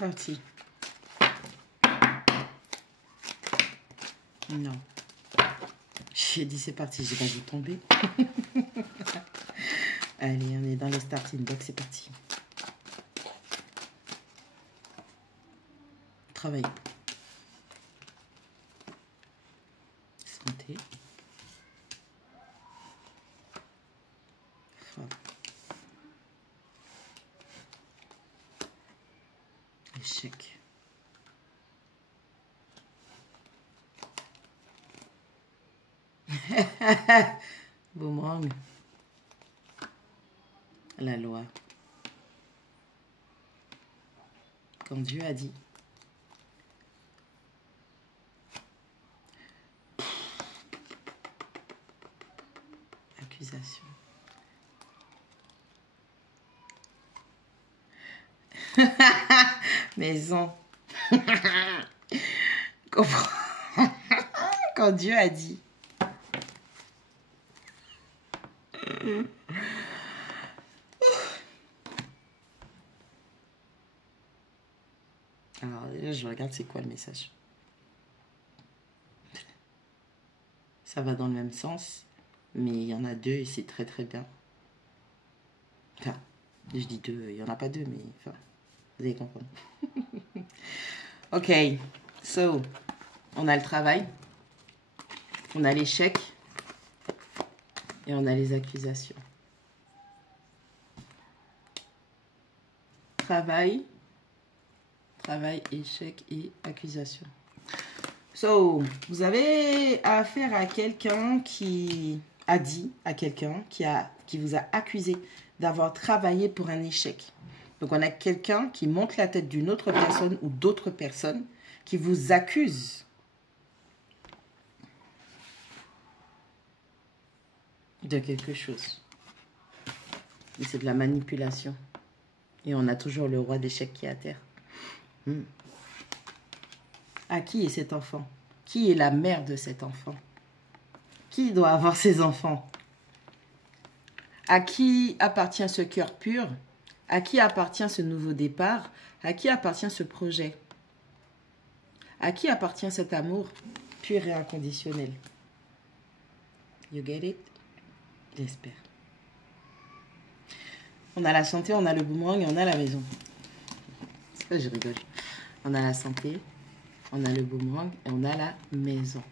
parti. Non. J'ai dit c'est parti, j'ai pas dû tomber. Allez, on est dans le starting block, c'est parti. Travailler. Santé. Femme. Échec. Boomerang. La loi. Quand Dieu a dit. Accusation. Maison. Quand Dieu a dit. Alors, déjà, je regarde c'est quoi le message. Ça va dans le même sens, mais il y en a deux et c'est très très bien. Enfin, je dis deux, il n'y en a pas deux, mais enfin, vous allez comprendre. Ok, so, on a le travail, on a l'échec et on a les accusations. Travail, échec et accusation. So, vous avez affaire à quelqu'un qui a dit à quelqu'un qui vous a accusé d'avoir travaillé pour un échec. Donc, on a quelqu'un qui monte la tête d'une autre personne ou d'autres personnes qui vous accuse de quelque chose. Et c'est de la manipulation. Et on a toujours le roi d'échecs qui est à terre. À qui est cet enfant? Qui est la mère de cet enfant? Qui doit avoir ces enfants? À qui appartient ce cœur pur? À qui appartient ce nouveau départ? À qui appartient ce projet? À qui appartient cet amour pur et inconditionnel? You get it? J'espère. On a la santé, on a le boomerang et on a la maison. C'est pas, je rigole. On a la santé, on a le boomerang et on a la maison.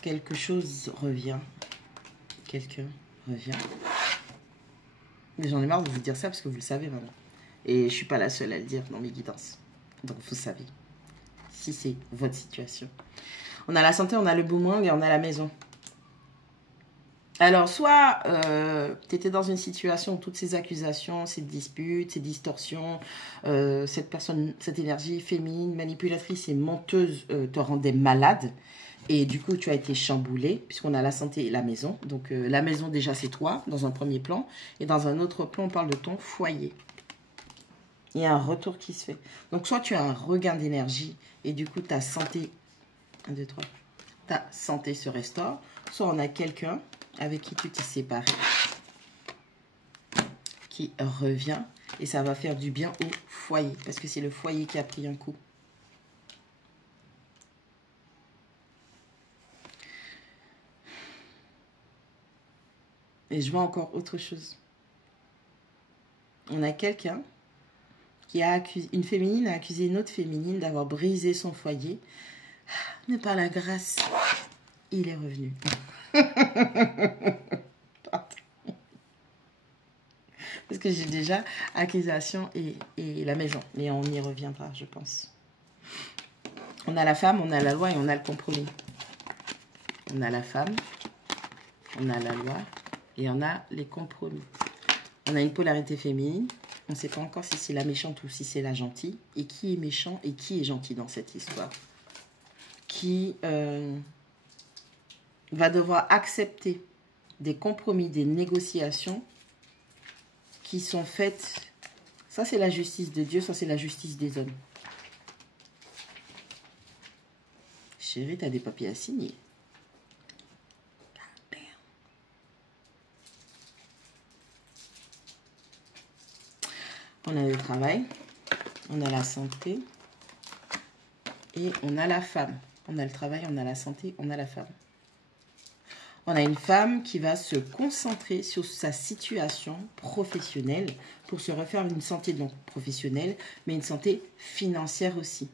Quelque chose revient. Quelqu'un revient. Mais j'en ai marre de vous dire ça parce que vous le savez vraiment. Et je suis pas la seule à le dire dans mes guidances. Donc vous savez. Si c'est votre situation. On a la santé, on a le boomerang et on a la maison. Alors, soit tu étais dans une situation où toutes ces accusations, ces disputes, ces distorsions, cette personne, cette énergie féminine, manipulatrice et menteuse te rendait malade. Et du coup, tu as été chamboulé, puisqu'on a la santé et la maison. Donc, la maison, déjà, c'est toi, dans un premier plan. Et dans un autre plan, on parle de ton foyer. Il y a un retour qui se fait. Donc, soit tu as un regain d'énergie, et du coup, ta santé... 1, 2, 3. Ta santé se restaure. Soit on a quelqu'un avec qui tu t'es séparé, qui revient, et ça va faire du bien au foyer, parce que c'est le foyer qui a pris un coup. Et je vois encore autre chose. On a quelqu'un qui a accusé, une féminine a accusé une autre féminine d'avoir brisé son foyer, mais par la grâce, il est revenu. Parce que j'ai déjà accusation et la maison. Mais on y reviendra, je pense. On a la femme, on a la loi et on a le compromis. On a la femme, on a la loi et on a les compromis. On a une polarité féminine. On ne sait pas encore si c'est la méchante ou si c'est la gentille. Et qui est méchant et qui est gentil dans cette histoire? Qui va devoir accepter des compromis, des négociations qui sont faites. Ça, c'est la justice de Dieu, ça, c'est la justice des hommes. Chérie, tu as des papiers à signer. On a le travail, On a la santé. Et on a la femme. On a le travail, on a la santé, on a la femme. On a une femme qui va se concentrer sur sa situation professionnelle pour se refaire une santé donc professionnelle, mais une santé financière aussi.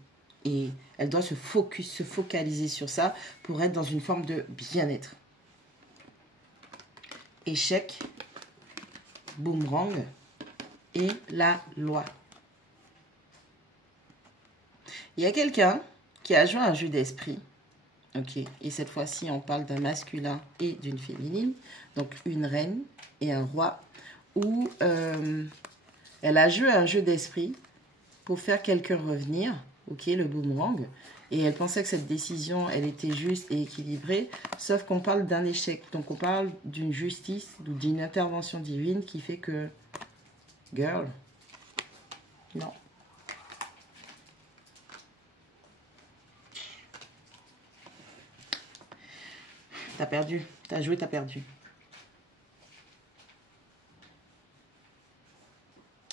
Et elle doit se focaliser sur ça pour être dans une forme de bien-être. Échec, boomerang et la loi. Il y a quelqu'un qui a joué un jeu d'esprit. Ok, et cette fois-ci, on parle d'un masculin et d'une féminine. Donc, une reine et un roi. Où elle a joué un jeu d'esprit pour faire quelqu'un revenir. Ok, le boomerang. Et elle pensait que cette décision, elle était juste et équilibrée. Sauf qu'on parle d'un échec. Donc, on parle d'une justice ou d'une intervention divine qui fait que... Girl, non. T'as perdu. T'as joué, t'as perdu.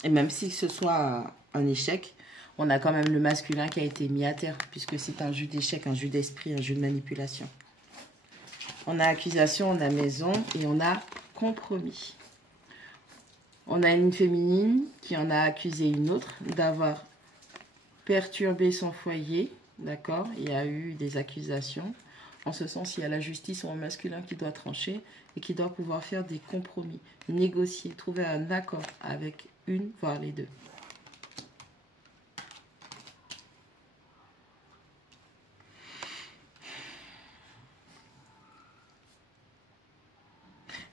Et même si ce soit un échec, on a quand même le masculin qui a été mis à terre, puisque c'est un jeu d'échec, un jeu d'esprit, un jeu de manipulation. On a accusation, on a maison et on a compromis. On a une féminine qui en a accusé une autre d'avoir perturbé son foyer. D'accord? Il y a eu des accusations. En ce sens, il y a la justice ou un masculin qui doit trancher et qui doit pouvoir faire des compromis, négocier, trouver un accord avec une, voire les deux.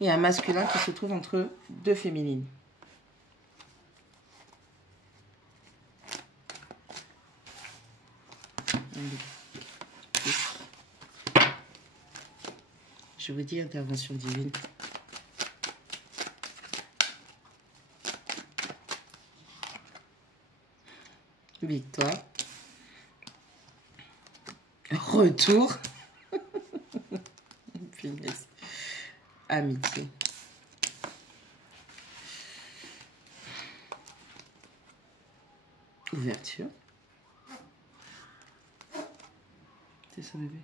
Et un masculin qui se trouve entre deux féminines. Je vous dis intervention divine. Victoire. Retour. Finesse. Amitié. Ouverture. C'est ça, bébé.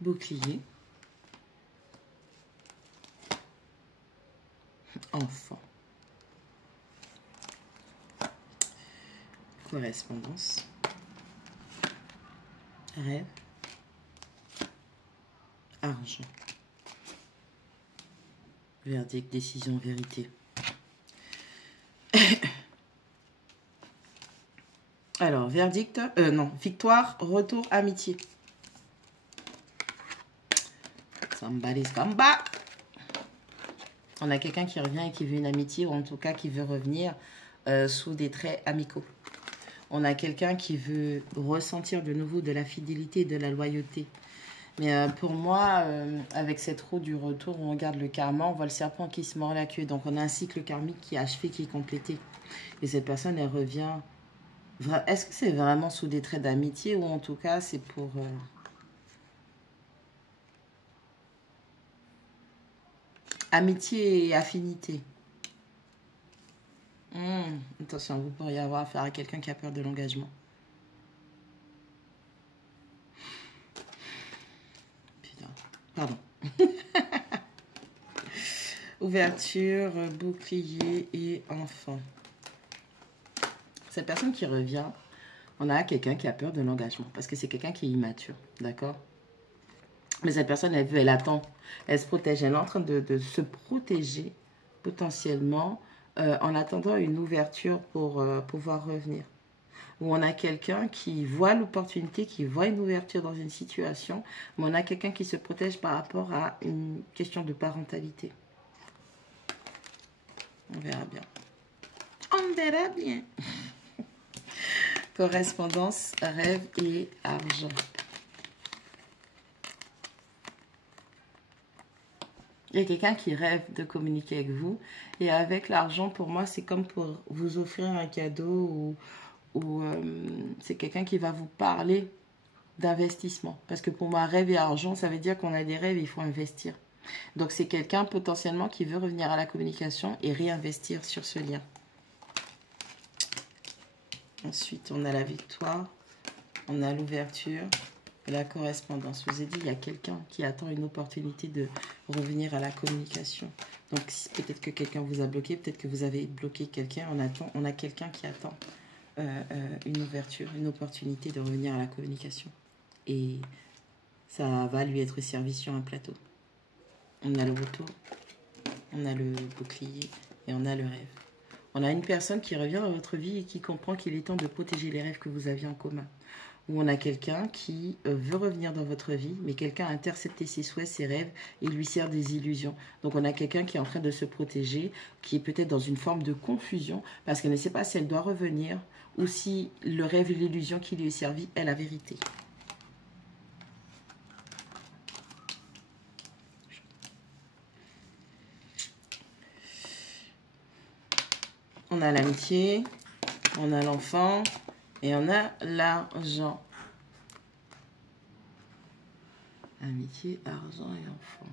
Bouclier. Enfant. Correspondance. Rêve. Argent. Verdict, décision, vérité. Alors, verdict, non, victoire, retour, amitié. Somebody's come back. On a quelqu'un qui revient et qui veut une amitié, ou en tout cas qui veut revenir sous des traits amicaux. On a quelqu'un qui veut ressentir de nouveau de la fidélité et de la loyauté. Mais pour moi, avec cette roue du retour, on regarde le karma, on voit le serpent qui se mord la queue. Donc on a un cycle karmique qui est achevé, qui est complété. Et cette personne, elle revient... Est-ce que c'est vraiment sous des traits d'amitié ou en tout cas c'est pour... Amitié et affinité. Attention, vous pourriez avoir affaire à quelqu'un qui a peur de l'engagement. Putain, pardon. Ouverture, bouclier et enfant. Cette personne qui revient, on a quelqu'un qui a peur de l'engagement parce que c'est quelqu'un qui est immature, d'accord? Mais cette personne, elle attend, elle se protège, elle est en train de se protéger potentiellement en attendant une ouverture pour pouvoir revenir. Ou on a quelqu'un qui voit l'opportunité, qui voit une ouverture dans une situation, mais on a quelqu'un qui se protège par rapport à une question de parentalité. On verra bien. On verra bien. Correspondance, rêve et argent. Il y a quelqu'un qui rêve de communiquer avec vous. Et avec l'argent, pour moi, c'est comme pour vous offrir un cadeau ou c'est quelqu'un qui va vous parler d'investissement. Parce que pour moi, rêve et argent, ça veut dire qu'on a des rêves et il faut investir. Donc, c'est quelqu'un potentiellement qui veut revenir à la communication et réinvestir sur ce lien. Ensuite, on a la victoire. On a l'ouverture. La correspondance. Je vous ai dit, il y a quelqu'un qui attend une opportunité de revenir à la communication. Donc, peut-être que quelqu'un vous a bloqué, peut-être que vous avez bloqué quelqu'un. On a quelqu'un qui attend une ouverture, une opportunité de revenir à la communication. Et ça va lui être servi sur un plateau. On a le retour, on a le bouclier et on a le rêve. On a une personne qui revient dans votre vie et qui comprend qu'il est temps de protéger les rêves que vous aviez en commun. Ou on a quelqu'un qui veut revenir dans votre vie, mais quelqu'un a intercepté ses souhaits, ses rêves, et lui sert des illusions. Donc on a quelqu'un qui est en train de se protéger, qui est peut-être dans une forme de confusion, parce qu'elle ne sait pas si elle doit revenir, ou si le rêve et l'illusion qui lui est servi est la vérité. On a l'amitié, on a l'enfant, et on a l'argent. Amitié, argent et enfant.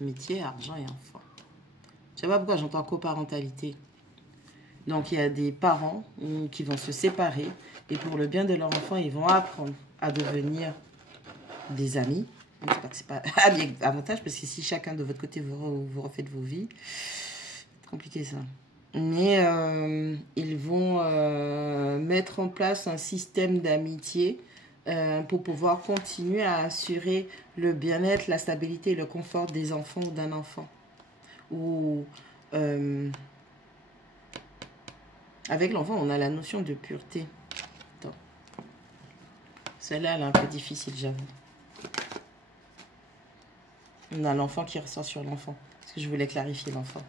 Amitié, argent et enfant. Je ne sais pas pourquoi j'entends coparentalité. Donc, il y a des parents qui vont se séparer. Et pour le bien de leur enfant, ils vont apprendre à devenir des amis. C'est pas avantage, parce que si chacun de votre côté vous refaites vos vies, c'est compliqué ça. Mais ils vont mettre en place un système d'amitié pour pouvoir continuer à assurer le bien-être, la stabilité et le confort des enfants ou d'un enfant. Ou avec l'enfant, on a la notion de pureté. Celle-là, elle est un peu difficile, j'avoue. On a l'enfant qui ressort sur l'enfant. Parce que je voulais clarifier l'enfant.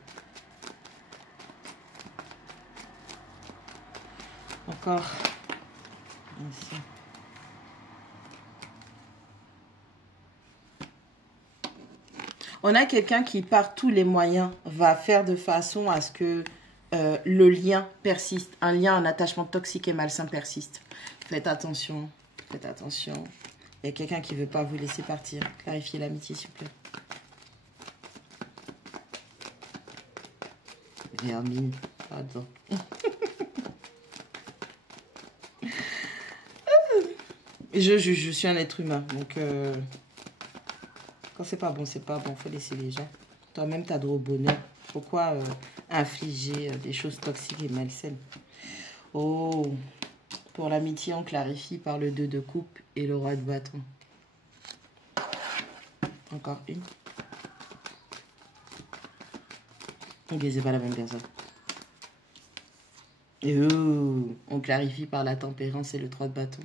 Encore. Ici. On a quelqu'un qui, par tous les moyens, va faire de façon à ce que le lien persiste. Un lien, un attachement toxique et malsain persiste. Faites attention. Faites attention. Il y a quelqu'un qui ne veut pas vous laisser partir. Clarifiez l'amitié, s'il vous plaît. Vermine. Pardon. Je suis un être humain. Donc, quand c'est pas bon, c'est pas bon. Faut laisser les gens. Toi-même, tu as droit au bonheur. Pourquoi infliger des choses toxiques et malsaines? Oh, pour l'amitié, on clarifie par le 2 de coupe et le roi de bâton. Encore une. Ok, c'est pas la même personne. Et on clarifie par la tempérance et le 3 de bâton.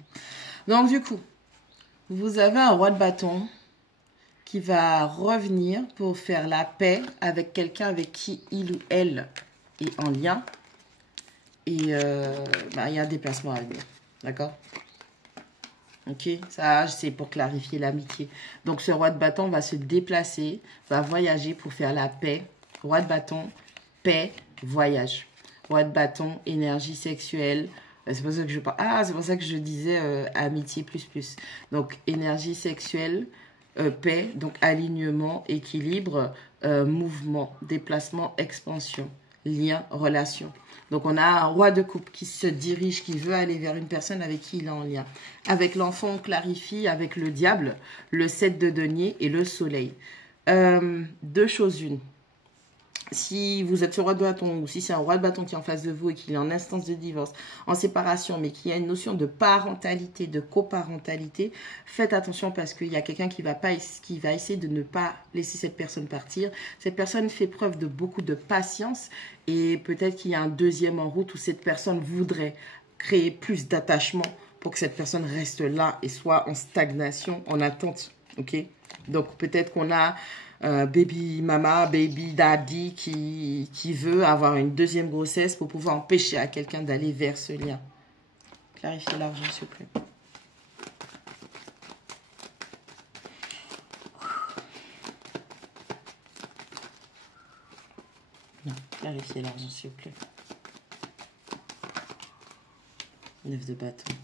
Donc, du coup, vous avez un roi de bâton qui va revenir pour faire la paix avec quelqu'un avec qui il ou elle est en lien. Et il y a un déplacement à venir. D'accord? Ok? Ça, c'est pour clarifier l'amitié. Donc, ce roi de bâton va se déplacer, va voyager pour faire la paix. Roi de bâton, paix, voyage. Roi de bâton, énergie sexuelle. C'est pour ça que je parle. Ah, c'est pour ça que je disais amitié plus plus. Donc, énergie sexuelle, paix, donc alignement, équilibre, mouvement, déplacement, expansion, lien, relation. Donc, on a un roi de coupe qui se dirige, qui veut aller vers une personne avec qui il est en lien. Avec l'enfant, on clarifie avec le diable, le 7 de denier et le soleil. Deux choses une. Si vous êtes ce roi de bâton ou si c'est un roi de bâton qui est en face de vous et qu'il est en instance de divorce, en séparation, mais qui a une notion de parentalité, de coparentalité, faites attention parce qu'il y a quelqu'un qui va essayer de ne pas laisser cette personne partir. Cette personne fait preuve de beaucoup de patience et peut-être qu'il y a un deuxième en route où cette personne voudrait créer plus d'attachement pour que cette personne reste là et soit en stagnation, en attente. Ok? Donc peut-être qu'on a baby mama, baby daddy qui veut avoir une deuxième grossesse pour pouvoir empêcher à quelqu'un d'aller vers ce lien. Clarifiez l'argent, s'il vous plaît. Non, clarifiez l'argent, s'il vous plaît. 9 de bâton.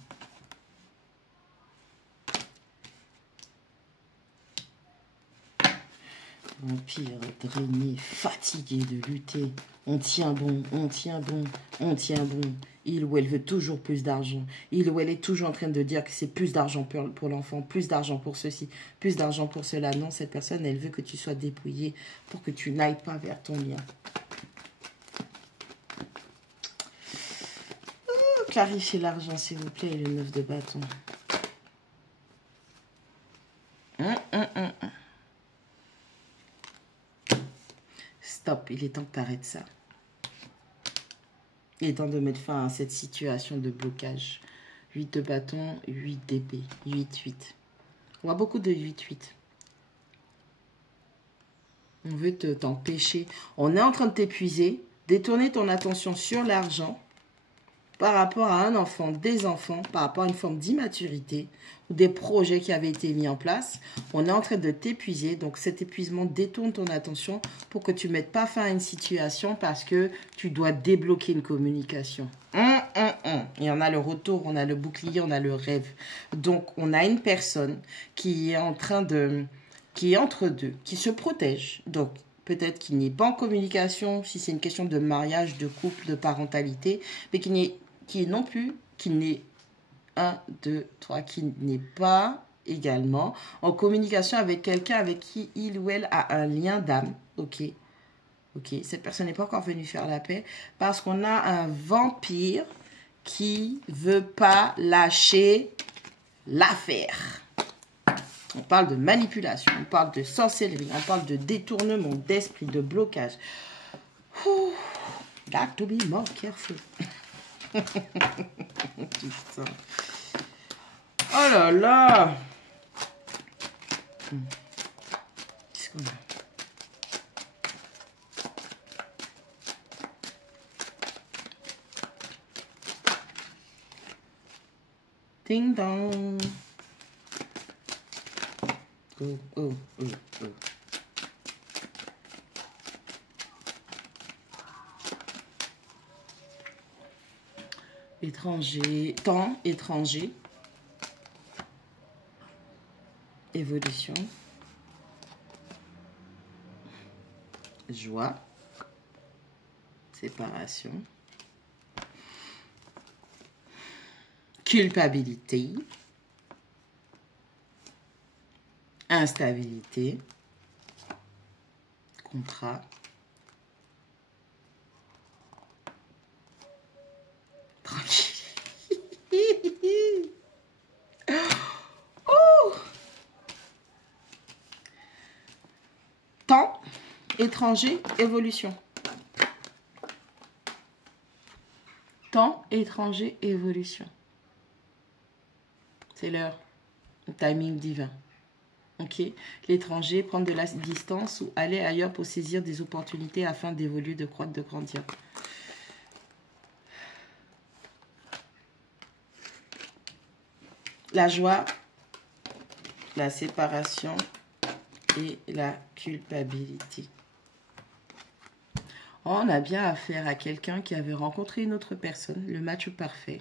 Vampire, drainé, fatigué de lutter. On tient bon, on tient bon, on tient bon. Il ou elle veut toujours plus d'argent. Il ou elle est toujours en train de dire que c'est plus d'argent pour l'enfant, plus d'argent pour ceci, plus d'argent pour cela. Non, cette personne, elle veut que tu sois dépouillé pour que tu n'ailles pas vers ton lien. Clarifiez l'argent, s'il vous plaît, et le 9 de bâton. Stop, il est temps que tu arrêtes ça. Il est temps de mettre fin à cette situation de blocage. 8 de bâton, 8 d'épée, 8-8. On voit beaucoup de 8-8. On veut t'empêcher. On est en train de t'épuiser, détourner ton attention sur l'argent par rapport à un enfant, des enfants, par rapport à une forme d'immaturité ou des projets qui avaient été mis en place. On est en train de t'épuiser. Donc, cet épuisement détourne ton attention pour que tu ne mettes pas fin à une situation parce que tu dois débloquer une communication. Et on a le retour, on a le bouclier, on a le rêve. Donc, on a une personne qui est en train de... qui est entre deux, qui se protège. Donc, peut-être qu'il n'est pas en communication, si c'est une question de mariage, de couple, de parentalité, mais qui n'est non plus, qui n'est 1, 2, 3, qui n'est pas également en communication avec quelqu'un avec qui il ou elle a un lien d'âme. Ok, cette personne n'est pas encore venue faire la paix parce qu'on a un vampire qui veut pas lâcher l'affaire. On parle de manipulation, on parle de sorcellerie, on parle de détournement d'esprit, de blocage. Got to be more careful. Putain. Oh là là. Qu'est-ce qu'on a? Ding dong. Oh. Étranger, temps, étranger, évolution, joie, séparation, culpabilité, instabilité, contrat, tranquille. Oh. Temps, étranger, évolution. Temps, étranger, évolution. C'est l'heure. Le timing divin. Ok, l'étranger, prendre de la distance ou aller ailleurs pour saisir des opportunités afin d'évoluer, de croître, de grandir. La joie, la séparation et la culpabilité. On a bien affaire à quelqu'un qui avait rencontré une autre personne, le match parfait.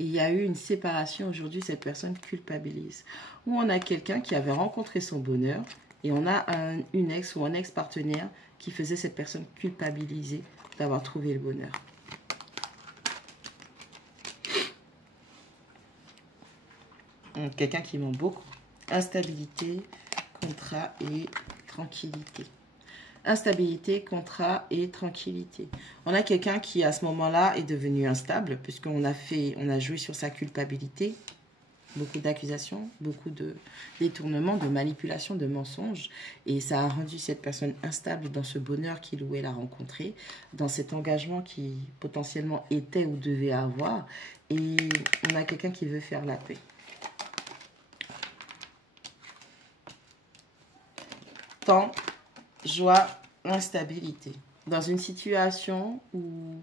Il y a eu une séparation, aujourd'hui cette personne culpabilise. Ou on a quelqu'un qui avait rencontré son bonheur et on a une ex ou un ex-partenaire qui faisait cette personne culpabiliser d'avoir trouvé le bonheur. Quelqu'un qui ment beaucoup. Instabilité, contrat et tranquillité. Instabilité, contrat et tranquillité. On a quelqu'un qui, à ce moment-là, est devenu instable, puisqu'on a joué sur sa culpabilité. Beaucoup d'accusations, beaucoup de détournements, de manipulations, de mensonges. Et ça a rendu cette personne instable dans ce bonheur qu'il ou elle a rencontré, dans cet engagement qui potentiellement était ou devait avoir. Et on a quelqu'un qui veut faire la paix. Temps, joie, instabilité. Dans une situation où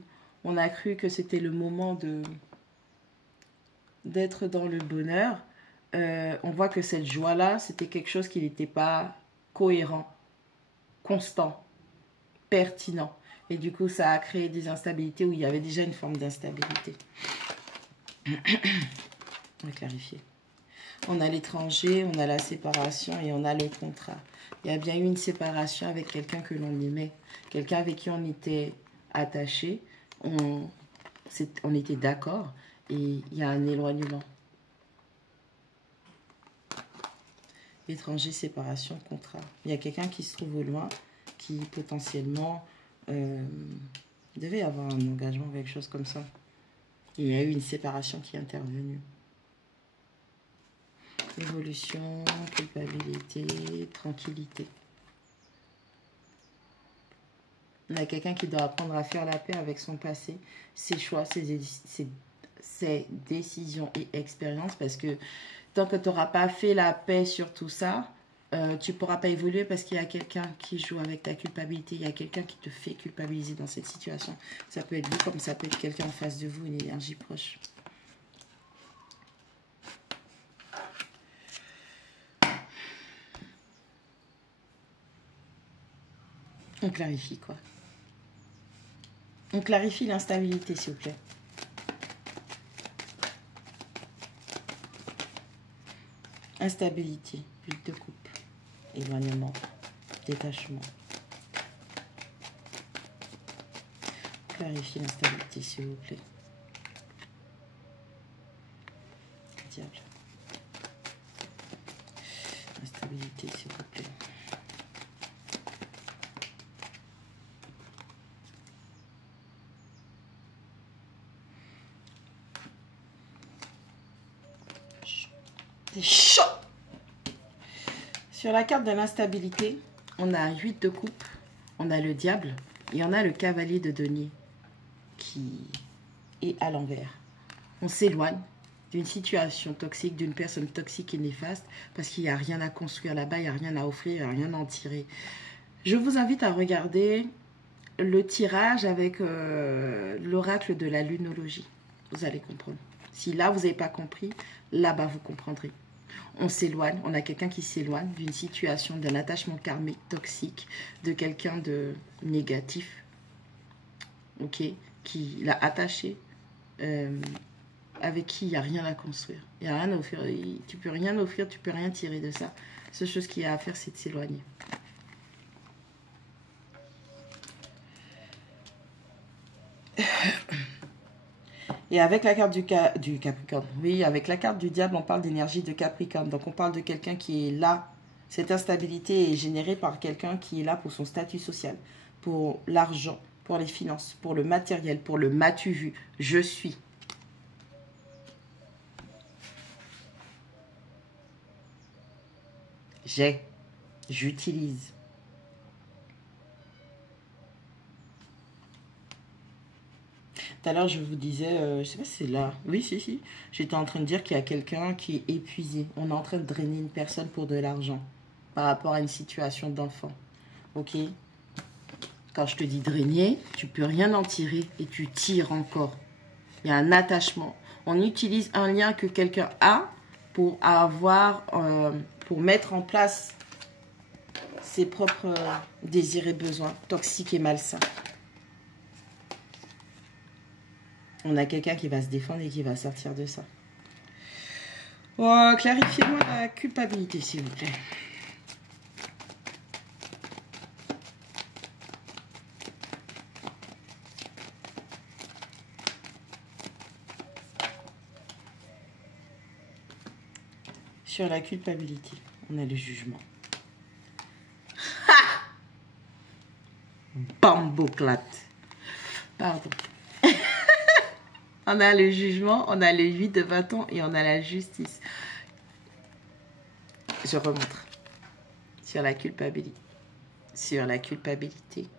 on a cru que c'était le moment d'être dans le bonheur, on voit que cette joie-là, c'était quelque chose qui n'était pas cohérent, constant, pertinent. Et du coup, ça a créé des instabilités où il y avait déjà une forme d'instabilité. On va clarifier. On a l'étranger, on a la séparation et on a le contrat. Il y a bien eu une séparation avec quelqu'un que l'on aimait. Quelqu'un avec qui on était attaché. On était d'accord. Et il y a un éloignement. Étranger, séparation, contrat. Il y a quelqu'un qui se trouve au loin, qui potentiellement devait avoir un engagement, quelque chose comme ça. Et il y a eu une séparation qui est intervenue. Évolution, culpabilité, tranquillité. On a quelqu'un qui doit apprendre à faire la paix avec son passé, ses choix, ses décisions et expériences. Parce que tant que tu n'auras pas fait la paix sur tout ça, tu ne pourras pas évoluer parce qu'il y a quelqu'un qui joue avec ta culpabilité. Il y a quelqu'un qui te fait culpabiliser dans cette situation. Ça peut être vous comme ça peut être quelqu'un en face de vous, une énergie proche. On clarifie quoi? On clarifie l'instabilité, s'il vous plaît. Instabilité, but de coupe, éloignement, détachement. Clarifie l'instabilité, s'il vous plaît. Diable. Instabilité, s'il vous plaît. C'est chaud. Sur la carte de l'instabilité, on a 8 de coupe, on a le diable et on a le cavalier de denier qui est à l'envers. On s'éloigne d'une situation toxique, d'une personne toxique et néfaste parce qu'il n'y a rien à construire là-bas, il n'y a rien à offrir, il n'y a rien à en tirer. Je vous invite à regarder le tirage avec l'oracle de la lunologie. Vous allez comprendre. Si là, vous n'avez pas compris, là-bas, vous comprendrez. On s'éloigne, on a quelqu'un qui s'éloigne d'une situation, d'un attachement karmique toxique, de quelqu'un de négatif, ok, qui l'a attaché, avec qui il n'y a rien à construire. Il n'y a rien à offrir, tu ne peux rien offrir, tu ne peux rien tirer de ça. La seule chose qu'il y a à faire, c'est de s'éloigner. Et avec la carte du Capricorne, oui, avec la carte du diable, on parle d'énergie de Capricorne. Donc, on parle de quelqu'un qui est là. Cette instabilité est générée par quelqu'un qui est là pour son statut social, pour l'argent, pour les finances, pour le matériel, pour le m'as-tu vu, je suis. J'ai, j'utilise. Tout à l'heure, je vous disais, je sais pas si c'est là. Oui, si. J'étais en train de dire qu'il y a quelqu'un qui est épuisé. On est en train de drainer une personne pour de l'argent par rapport à une situation d'enfant. Ok? Quand je te dis drainer, tu peux rien en tirer et tu tires encore. Il y a un attachement. On utilise un lien que quelqu'un a pour avoir, pour mettre en place ses propres désirs et besoins toxiques et malsains. On a quelqu'un qui va se défendre et qui va sortir de ça. Oh, clarifiez-moi la culpabilité, s'il vous plaît. Sur la culpabilité, on a le jugement. Ha! Bamboclate. Pardon. On a le jugement, on a le 8 de bâton et on a la justice. Je remontre. Sur la culpabilité. Sur la culpabilité.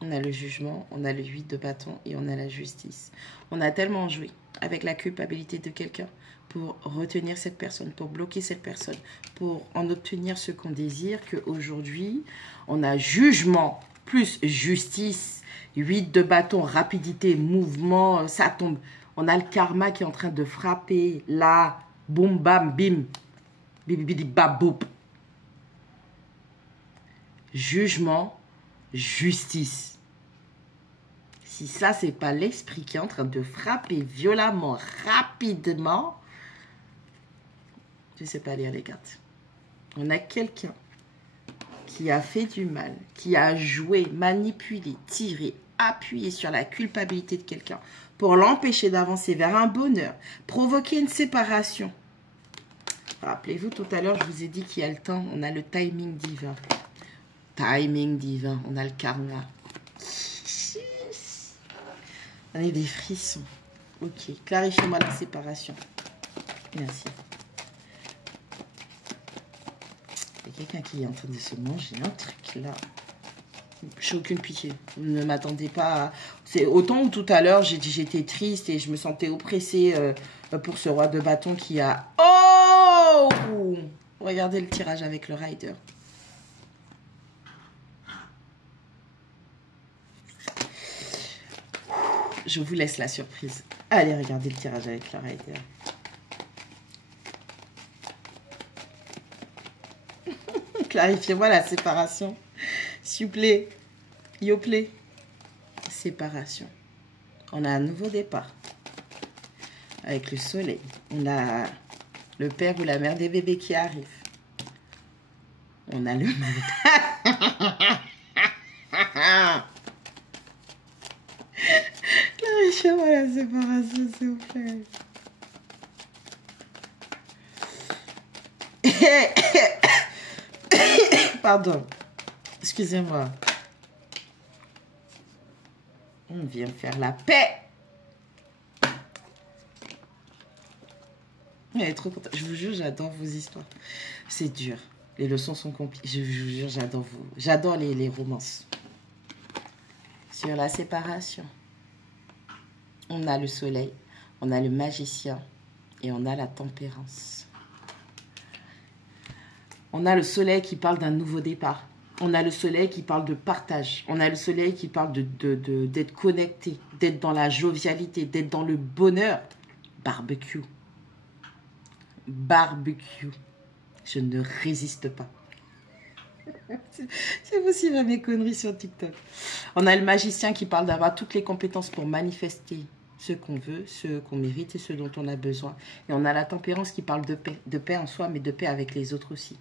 On a le jugement, on a le 8 de bâton et on a la justice. On a tellement joué avec la culpabilité de quelqu'un pour retenir cette personne, pour bloquer cette personne, pour en obtenir ce qu'on désire, qu'aujourd'hui, on a jugement plus justice. 8 de bâton, rapidité, mouvement, ça tombe. On a le karma qui est en train de frapper. Là, boum, bam, bim. Bibidi, baboup. Jugement, justice. Si ça, c'est pas l'esprit qui est en train de frapper violemment, rapidement, Je ne sais pas lire les cartes. On a quelqu'un qui a fait du mal, qui a joué, manipulé, tiré, appuyé sur la culpabilité de quelqu'un pour l'empêcher d'avancer vers un bonheur, provoquer une séparation. Rappelez-vous, tout à l'heure, je vous ai dit qu'il y a le temps, on a le timing divin. Timing divin, on a le karma. On a des frissons. Ok, clarifiez-moi la séparation. Merci. Il y a quelqu'un qui est en train de se manger un truc là. J'ai aucune pitié. Ne m'attendez pas à... C'est autant où tout à l'heure j'étais triste et je me sentais oppressée pour ce roi de bâton qui a... Oh! Regardez le tirage avec le rider. Je vous laisse la surprise. Allez, regardez le tirage avec le rider. Clarifiez-moi la séparation. S'il vous plaît. You plaît. Séparation. On a un nouveau départ. Avec le soleil. On a le père ou la mère des bébés qui arrive. On a le... Clarifiez-moi la séparation, s'il vous plaît. Pardon. Excusez-moi. On vient faire la paix. Elle est trop contente. Je vous jure, j'adore vos histoires. C'est dur. Les leçons sont compliquées. Je vous jure, j'adore vous. J'adore les romances. Sur la séparation. On a le soleil, on a le magicien et on a la tempérance. On a le soleil qui parle d'un nouveau départ. On a le soleil qui parle de partage. On a le soleil qui parle d'être connecté, d'être dans la jovialité, d'être dans le bonheur. Barbecue. Barbecue. Je ne résiste pas. C'est possible mes conneries sur TikTok. On a le magicien qui parle d'avoir toutes les compétences pour manifester ce qu'on veut, ce qu'on mérite et ce dont on a besoin. Et on a la tempérance qui parle de paix en soi, mais de paix avec les autres aussi.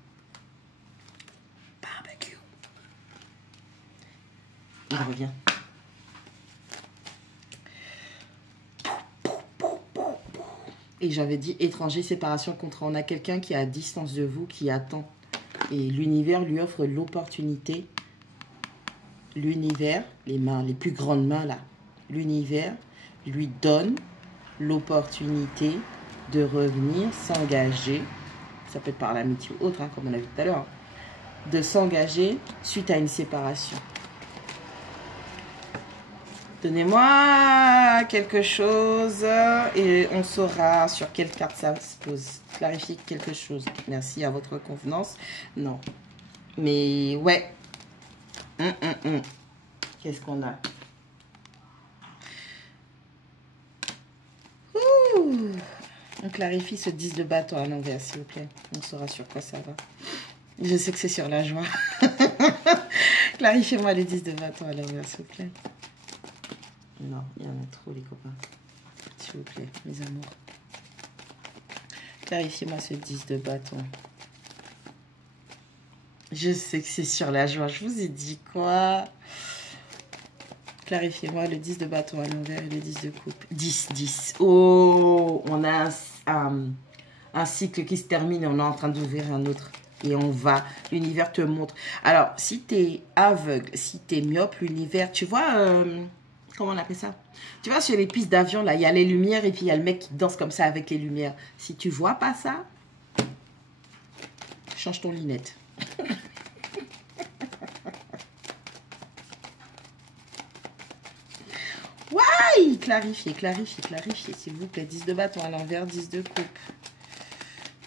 Barbecue. Il revient. Et j'avais dit étranger, séparation, contrat. On a quelqu'un qui est à distance de vous, qui attend. Et l'univers lui offre l'opportunité. L'univers, les mains, les plus grandes mains là. L'univers lui donne l'opportunité de revenir, s'engager. Ça peut être par l'amitié ou autre, hein, comme on a vu tout à l'heure. De s'engager suite à une séparation. Donnez-moi quelque chose et on saura sur quelle carte ça se pose. Clarifier quelque chose. Merci à votre convenance. Non. Mais ouais. Qu'est-ce qu'on a? Ouh. On clarifie ce 10 de bâton à l'envers, s'il vous plaît. On saura sur quoi ça va. Je sais que c'est sur la joie. Clarifiez-moi les 10 de bâton à l'envers, s'il vous plaît. Non, il y en a trop, les copains. S'il vous plaît, mes amours. Clarifiez-moi ce 10 de bâton. Je sais que c'est sur la joie. Je vous ai dit quoi? Clarifiez-moi le 10 de bâton à l'envers et le 10 de coupe. 10, 10. Oh, on a un cycle qui se termine et on est en train d'ouvrir un autre. Et on va, l'univers te montre. Alors, si tu es aveugle, si tu es myope, l'univers, tu vois... comment on appelle ça? Tu vois, sur les pistes d'avion, là, il y a les lumières et puis il y a le mec qui danse comme ça avec les lumières. Si tu vois pas ça, change ton lunette. Ouais, clarifiez, clarifiez, clarifiez, s'il vous plaît. 10 de bâton à l'envers, 10 de coupe.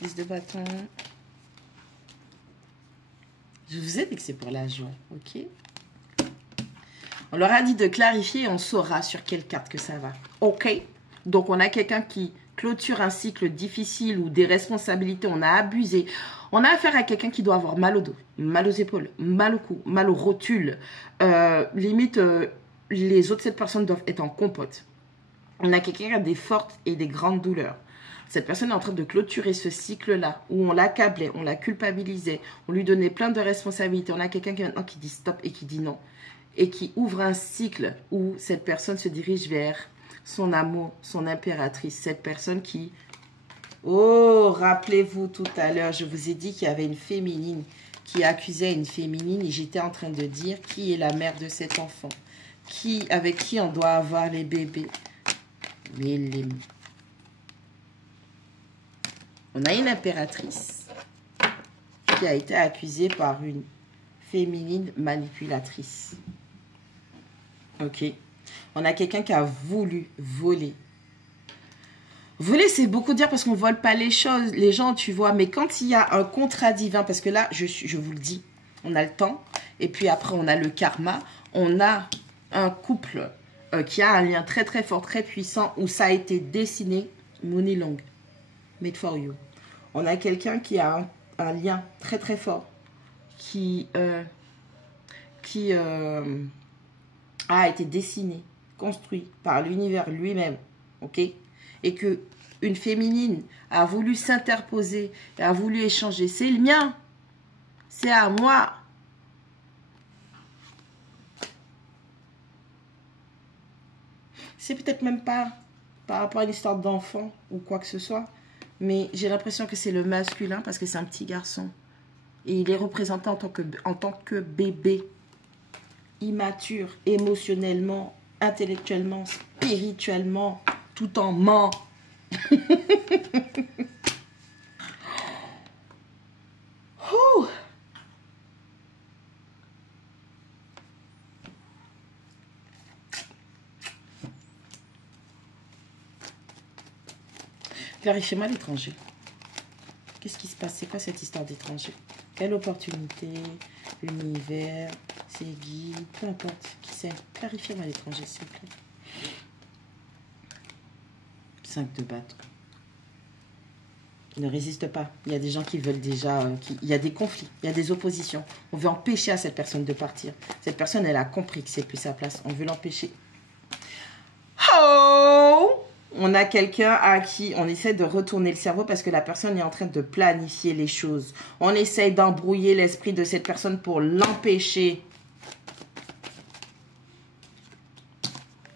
10 de bâton. Je vous ai dit que c'est pour la joie, ok? On leur a dit de clarifier et on saura sur quelle carte que ça va. Ok. Donc, on a quelqu'un qui clôture un cycle difficile ou des responsabilités. On a abusé. On a affaire à quelqu'un qui doit avoir mal au dos, mal aux épaules, mal au cou, mal aux rotules. Limite, les autres, cette personne doivent être en compote. On a quelqu'un qui a des fortes et des grandes douleurs. Cette personne est en train de clôturer ce cycle-là, où on l'accablait, on la culpabilisait, on lui donnait plein de responsabilités. On a quelqu'un qui maintenant qui dit stop et qui dit non. Et qui ouvre un cycle où cette personne se dirige vers son amour, son impératrice. Cette personne qui... Oh, rappelez-vous tout à l'heure, je vous ai dit qu'il y avait une féminine qui accusait une féminine et j'étais en train de dire qui est la mère de cet enfant. Avec qui on doit avoir les bébés. Mais on a une impératrice qui a été accusée par une féminine manipulatrice. Ok. On a quelqu'un qui a voulu voler. Voler, c'est beaucoup dire parce qu'on ne vole pas les choses, les gens, tu vois. Mais quand il y a un contrat divin, parce que là, je vous le dis, on a le temps. Et puis après, on a le karma. On a un couple qui a un lien très très fort, très puissant, où ça a été dessiné, money long, made for you. On a quelqu'un qui a un lien très très fort, qui a été dessiné, construit par l'univers lui-même, ok? Et que une féminine a voulu s'interposer, a voulu échanger. C'est le mien, c'est à moi. C'est peut-être même pas par rapport à l'histoire d'enfant ou quoi que ce soit, mais j'ai l'impression que c'est le masculin parce que c'est un petit garçon. Et il est représenté en tant que bébé, immature, émotionnellement, intellectuellement, spirituellement, tout en ment. Ouh. Clarifiez-moi l'étranger. Qu'est-ce qui se passe? C'est quoi cette histoire d'étranger? Quelle opportunité? L'univers? C'est Guy? Peu importe. Qui c'est? Clarifiez-moi l'étranger, s'il vous plaît. 5 de bâton. Ne résiste pas. Il y a des gens qui veulent déjà... il y a des conflits, il y a des oppositions. On veut empêcher à cette personne de partir. Cette personne, elle a compris que c'est plus sa place. On veut l'empêcher. Oh! On a quelqu'un à qui on essaie de retourner le cerveau parce que la personne est en train de planifier les choses. On essaye d'embrouiller l'esprit de cette personne pour l'empêcher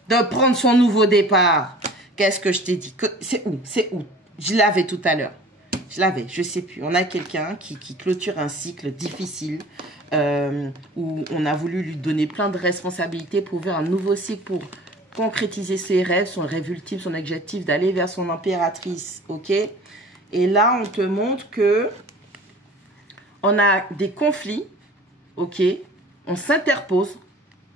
de prendre son nouveau départ. Qu'est-ce que je t'ai dit? C'est où? C'est où? Je l'avais tout à l'heure. Je l'avais, je sais plus. On a quelqu'un qui clôture un cycle difficile où on a voulu lui donner plein de responsabilités pour ouvrir un nouveau cycle pour concrétiser ses rêves, son rêve ultime, son objectif d'aller vers son impératrice. Ok? Et là, on te montre que on a des conflits. Ok? On s'interpose.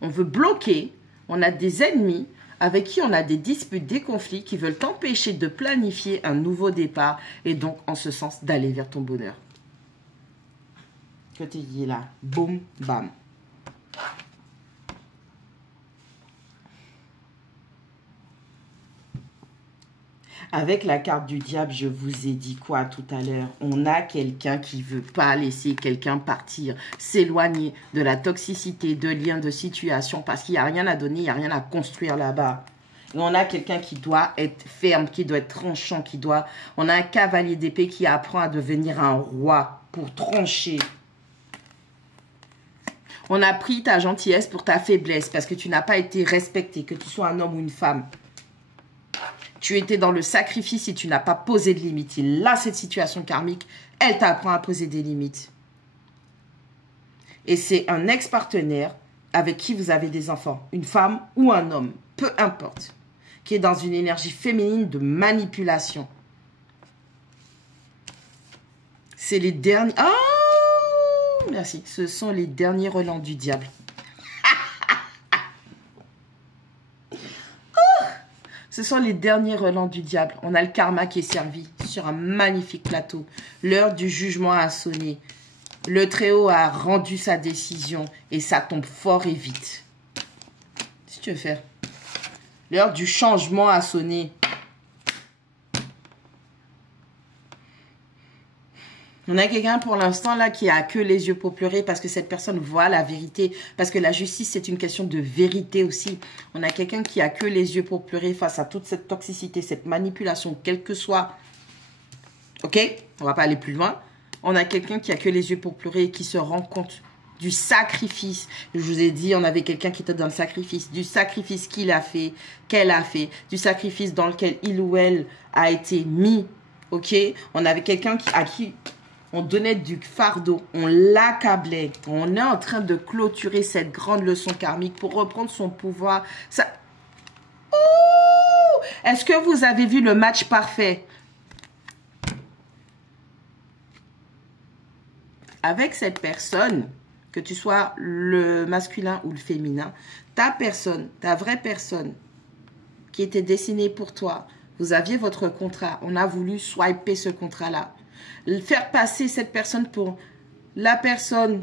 On veut bloquer. On a des ennemis avec qui on a des disputes, des conflits qui veulent t'empêcher de planifier un nouveau départ et donc, en ce sens, d'aller vers ton bonheur. Que tu dis là, boum, bam. Avec la carte du diable, je vous ai dit quoi tout à l'heure? On a quelqu'un qui ne veut pas laisser quelqu'un partir, s'éloigner de la toxicité, de liens, de situation, parce qu'il n'y a rien à donner, il n'y a rien à construire là-bas. Et on a quelqu'un qui doit être ferme, qui doit être tranchant, qui doit... On a un cavalier d'épée qui apprend à devenir un roi pour trancher. On a pris ta gentillesse pour ta faiblesse, parce que tu n'as pas été respecté, que tu sois un homme ou une femme. Tu étais dans le sacrifice et tu n'as pas posé de limites. Et là, cette situation karmique, elle t'apprend à poser des limites. Et c'est un ex-partenaire avec qui vous avez des enfants, une femme ou un homme, peu importe, qui est dans une énergie féminine de manipulation. C'est les derniers... Oh, merci. Ce sont les derniers relents du diable. Ce sont les derniers relents du diable. On a le karma qui est servi sur un magnifique plateau. L'heure du jugement a sonné. Le Très-Haut a rendu sa décision et ça tombe fort et vite. Si tu veux faire. L'heure du changement a sonné. On a quelqu'un pour l'instant là qui a que les yeux pour pleurer parce que cette personne voit la vérité. Parce que la justice, c'est une question de vérité aussi. On a quelqu'un qui a que les yeux pour pleurer face à toute cette toxicité, cette manipulation, quelle que soit Ok? On va pas aller plus loin. On a quelqu'un qui a que les yeux pour pleurer et qui se rend compte du sacrifice. Je vous ai dit, on avait quelqu'un qui était dans le sacrifice. Du sacrifice qu'il a fait, qu'elle a fait. Du sacrifice dans lequel il ou elle a été mis. Ok? On avait quelqu'un à qui on donnait du fardeau. On l'accablait. On est en train de clôturer cette grande leçon karmique pour reprendre son pouvoir. Ça... Est-ce que vous avez vu le match parfait? Avec cette personne, que tu sois le masculin ou le féminin, ta personne, ta vraie personne qui était destinée pour toi, vous aviez votre contrat, on a voulu swiper ce contrat-là, faire passer cette personne pour la personne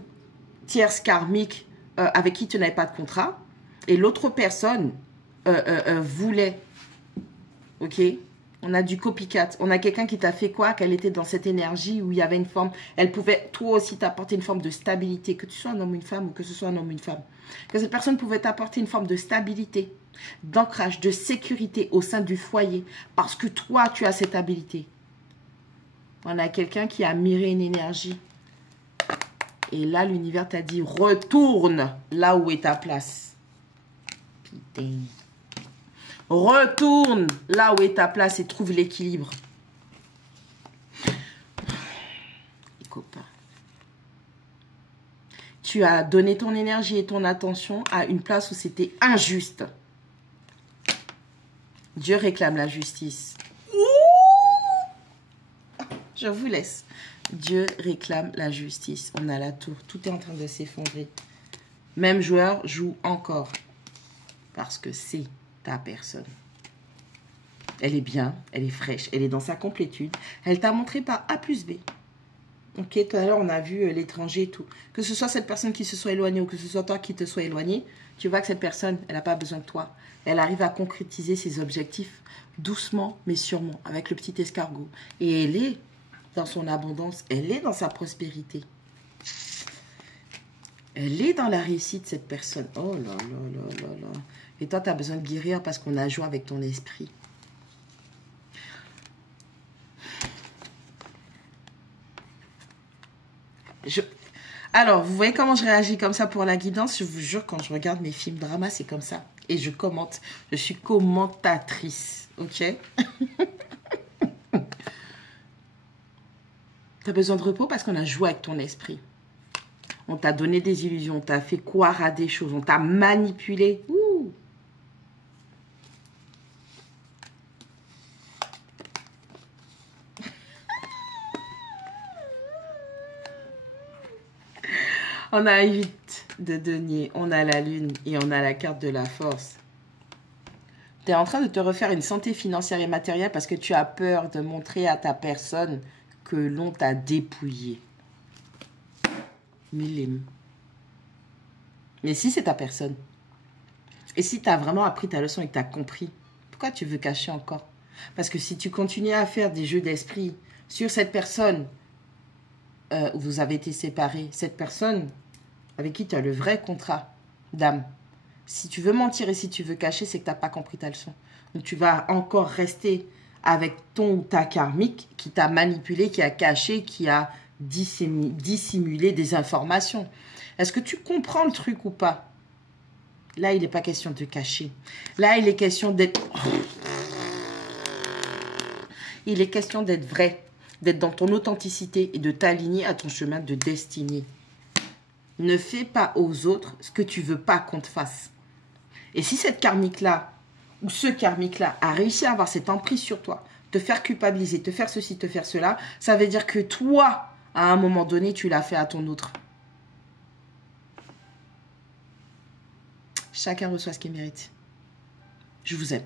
tierce karmique avec qui tu n'avais pas de contrat, et l'autre personne voulait, ok? On a du copycat. On a quelqu'un qui t'a fait quoi? Qu'elle était dans cette énergie où il y avait une forme. Elle pouvait, toi aussi, t'apporter une forme de stabilité. Que tu sois un homme ou une femme ou que ce soit un homme ou une femme. Que cette personne pouvait t'apporter une forme de stabilité, d'ancrage, de sécurité au sein du foyer. Parce que toi, tu as cette habilité. On a quelqu'un qui a miré une énergie. Et là, l'univers t'a dit, retourne là où est ta place. Putain. Retourne là où est ta place et trouve l'équilibre. Les copains. Tu as donné ton énergie et ton attention à une place où c'était injuste. Dieu réclame la justice. Je vous laisse. Dieu réclame la justice. On a la tour. Tout est en train de s'effondrer. Même joueur joue encore. Parce que c'est ta personne. Elle est bien, elle est fraîche, elle est dans sa complétude. Elle t'a montré par A plus B. Ok, tout à l'heure, on a vu l'étranger et tout. Que ce soit cette personne qui se soit éloignée ou que ce soit toi qui te sois éloigné, tu vois que cette personne, elle n'a pas besoin de toi. Elle arrive à concrétiser ses objectifs doucement, mais sûrement, avec le petit escargot. Et elle est dans son abondance, elle est dans sa prospérité. Elle est dans la réussite, cette personne. Oh là là là là là. Et toi, tu as besoin de guérir parce qu'on a joué avec ton esprit. Alors, vous voyez comment je réagis comme ça pour la guidance? Je vous jure, quand je regarde mes films drama, c'est comme ça. Et je commente. Je suis commentatrice. Ok? Tu as besoin de repos parce qu'on a joué avec ton esprit. On t'a donné des illusions. On t'a fait croire à des choses. On t'a manipulé. Ouh! On a 8 de denier, on a la lune et on a la carte de la force. Tu es en train de te refaire une santé financière et matérielle parce que tu as peur de montrer à ta personne que l'on t'a dépouillé. Millime. Mais si c'est ta personne, et si tu as vraiment appris ta leçon et que tu as compris, pourquoi tu veux cacher encore? Parce que si tu continues à faire des jeux d'esprit sur cette personne où vous avez été séparés, cette personne avec qui tu as le vrai contrat d'âme, si tu veux mentir et si tu veux cacher, c'est que tu n'as pas compris ta leçon. Donc tu vas encore rester avec ton ou ta karmique qui t'a manipulé, qui a caché, qui a dissimulé des informations. Est-ce que tu comprends le truc ou pas? Là, il n'est pas question de cacher. Là, il est question d'être... Il est question d'être vrai, d'être dans ton authenticité et de t'aligner à ton chemin de destinée. Ne fais pas aux autres ce que tu veux pas qu'on te fasse. Et si cette karmique-là, ou ce karmique-là, a réussi à avoir cette emprise sur toi, te faire culpabiliser, te faire ceci, te faire cela, ça veut dire que toi, à un moment donné, tu l'as fait à ton autre. Chacun reçoit ce qu'il mérite. Je vous aime.